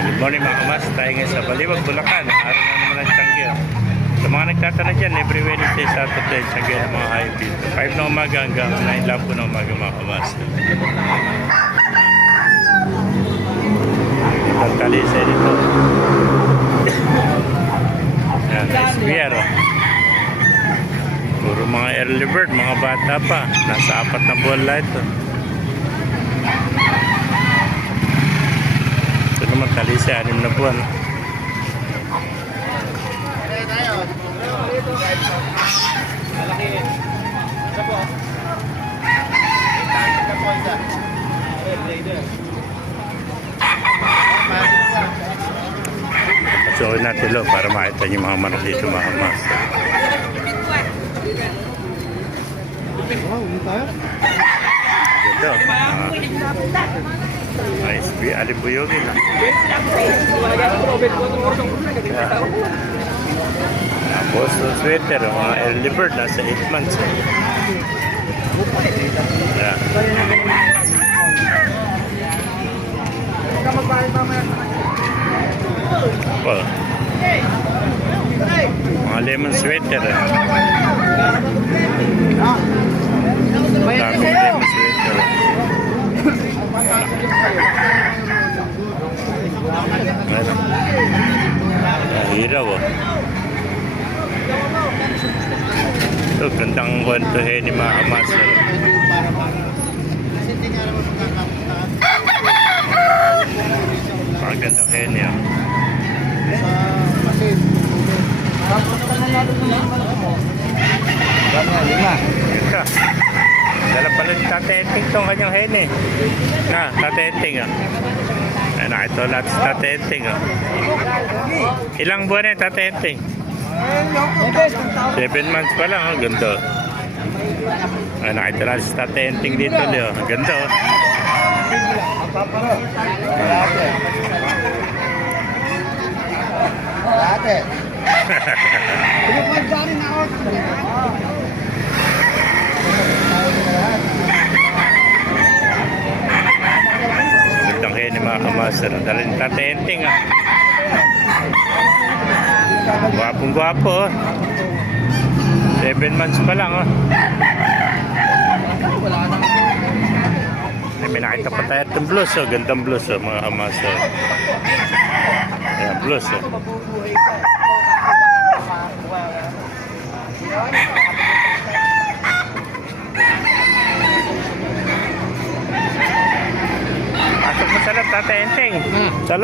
Good morning mga kamas, tayo ngayon sa Baliwag, Bulacan. Araw na naman ang Tiangge. Sa mga nagtatanong dyan, every Wednesday, Saturday, Tiangge ng mga high-beat. 5 na umaga hanggang 9 lang po na umaga mga kamas. Itong talisa dito. Yan, SBR. Puro mga early bird, mga bata pa. Nasa 4 na buwan lang ito. Ito naman talisa, 6 na buwan. Pasukin natin lo para makita niyo mga manok dito mga kamas. Ito, SB Alibuyogin. Boston sweater, mga early bird, nasa 8 months. Yeah. Oh. Mga lemon sweater. Daming lemon sweater. Hiraw oh. Ito, gandang kwentuhin ni mga kamasal. Pagandang henyo. Ito. Dala pala ni Tate Enting itong kanyang hene. Na, Tate Enting ah. Ano, ito lahat si Tate Enting ah. Ilang buwan na Tate Enting? 7 months pa lang, oh. Ganda. Ay, nakita lang si Tate Enting dito, Leo. Ganda, oh. Gandang kayo ni mga kamasar. Dala ni Tate Enting, ah. Gwapong gwapo, oh. 7 months pa lang, oh. May nakita pa tayo itong blues, oh. Gandang blues, oh, mga kamasar. Ayan, blues, oh. Pasok mo sa loob, Tate Enting. Sa loob.